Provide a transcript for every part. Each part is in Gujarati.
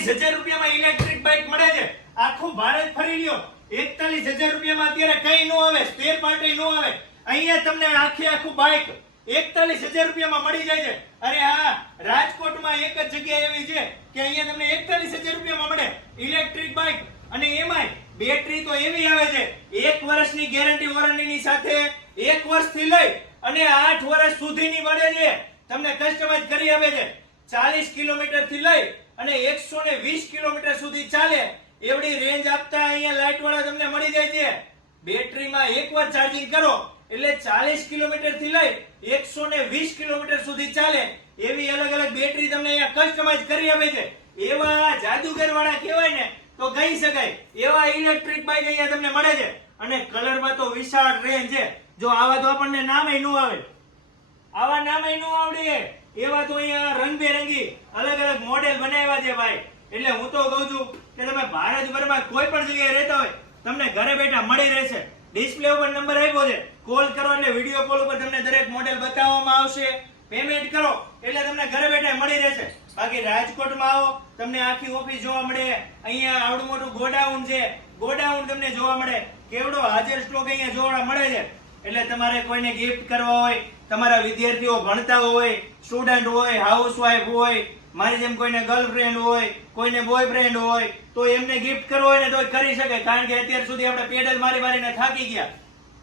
એકતાલીસ હજાર રૂપિયામાં ઇલેક્ટ્રિક બાઇક મળે છે. આખું ભારત ફરી લ્યો. એકતાલીસ હજાર રૂપિયામાં અત્યારે કઈ નો આવે સ્પેર પાર્ટ નો આવે. અહીંયા તમને આખે આખું બાઇક એકતાલીસ હજાર રૂપિયામાં મળી જાય છે. અરે હા, રાજકોટમાં એક જ જગ્યા એવી છે કે અહીંયા તમને એકતાલીસ હજાર રૂપિયામાં મળે ઇલેક્ટ્રિક બાઇક અને એમાંય બેટરી તો એવી આવે છે, એક વર્ષની ગેરંટી વોરંટીની સાથે એક વર્ષથી લઈ અને આઠ વર્ષ સુધીની મળે છે. તમને કસ્ટમાઇઝ કરી આપે છે. ચાલીસ કિલોમીટરથી લઈ અને એકસો ને વીસ કિલોમીટર સુધી ચાલે. એવડી રેન્જ આપતા અહીંયા લાઇટ વાળા તમને મળી જાય છે. બેટરીમાં એકવાર ચાર્જિંગ કરો, એટલે ચાલીસ કિલોમીટરથી લઈ એકસો ને વીસ કિલોમીટર સુધી ચાલે. એવી અલગ અલગ બેટરી તમને અહીંયા કસ્ટમાઇઝ કરી આપે છે. એવા જાદુગર વાળા કહેવાય ને, તો કહી શકાય. એવા ઇલેક્ટ્રિક બાઇક અહીંયા તમને મળે છે. અને કલરમાં તો વિશાળ રેન્જ છે. જો આવા તો આપણને નામે ન આવે. આવા નામે ન આવડે. એવા તો અહીંયા રંગબેરંગી અલગ અલગ મોડેલ બનાવ્યા છે ભાઈ. એટલે હું તો કહું છું કે તમે ભારતભરમાં કોઈ પણ જગ્યાએ રહેતા હોય, તમને ઘરે બેઠા મળી રહેશે. ડિસ્પ્લે ઉપર નંબર આપ્યો છે. કોલ કરો એટલે વીડિયો કોલ ઉપર તમને દરેક મોડેલ બતાવવામાં આવશે. પેમેન્ટ કરો એટલે તમને ઘરે બેઠા મળી રહેશે. બાકી રાજકોટમાં આવો, તમને આખી ઓફિસ જોવા મળે. અહીંયા આવડું મોટું ગોડાઉન છે. ગોડાઉન તમને જોવા મળે. કેવડો હાજર સ્ટોક અહીંયા જોવા મળે છે. એટલે તમારે કોઈને ગિફ્ટ કરવા હોય, તમારા વિદ્યાર્થીઓ ભણતા હોય સ્ટુડન્ટ હોય હાઉસવાઈફ હોય, મારી જેમ કોઈને ગર્લફ્રેન્ડ હોય, કોઈને બોયફ્રેન્ડ હોય, તો એમને ગિફ્ટ કરવો હોય ને તો કરી શકે, કારણ કે અત્યાર સુધી આપણે પેડલ મારી મારીને થાકી ગયા.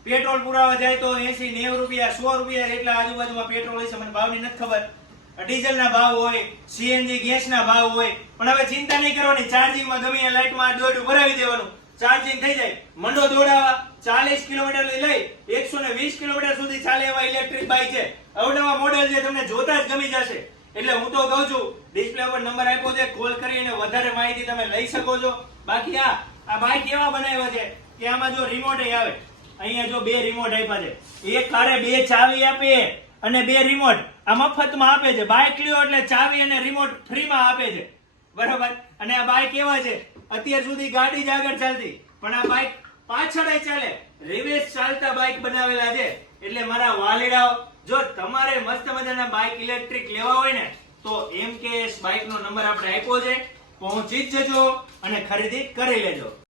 પેટ્રોલ પુરાવા જાય તો એસી, નેવું રૂપિયા, સો રૂપિયા એટલા આજુબાજુમાં પેટ્રોલ હોય છે, મને ભાવની નથી ખબર. ડીઝલના ભાવ હોય, સીએનજી ગેસના ભાવ હોય, પણ હવે ચિંતા નહીં કરવાની, ચાર્જિંગમાં ગમે લાઇટમાં દોડું ભરાવી દેવાનું. ચાર્જિંગ થઈ જાય. મંડો દોડાવા, ચાલીસ કિલોમીટર લઈ એકસો ને વીસ કિલોમીટર સુધી ચાલે એવા ઇલેક્ટ્રિક બાઇક છે. અવનવા મોડેલ છે તમને જોતા જ ગમી જશે. એટલે હું તો કહું છું ડિસ્પ્લે ઉપર નંબર આપ્યો છે કોલ કરીને વધારે માહિતી તમે લઈ શકો છો. બાકી આ આ બાઇક કેવા બનાવ્યા છે? કે આમાં જો રિમોટ આવે, અહીંયા જો બે રિમોટ આપ્યા છે. એક કારે બે ચાવી આપે અને બે રિમોટ આ મફતમાં આપે છે. બાઇક લ્યો એટલે ચાવી અને રિમોટ ફ્રીમાં આપે છે. બરાબર? અને આ બાઇક એવા છે. અત્યાર સુધી ગાડી જ આગળ ચાલતી. પણ આ બાઇક પાછળ ચાલે. રિવેસ ચાલતા બાઇક બનાવેલા છે. એટલે મારા વાલીડાઓ જો તમારે મસ્ત મજાના બાઇક ઇલેક્ટ્રિક લેવા હોય ને, તો એમ કે બાઇક નો નંબર આપણે આપ્યો છે. પહોંચી જ જજો અને ખરીદી કરી લેજો.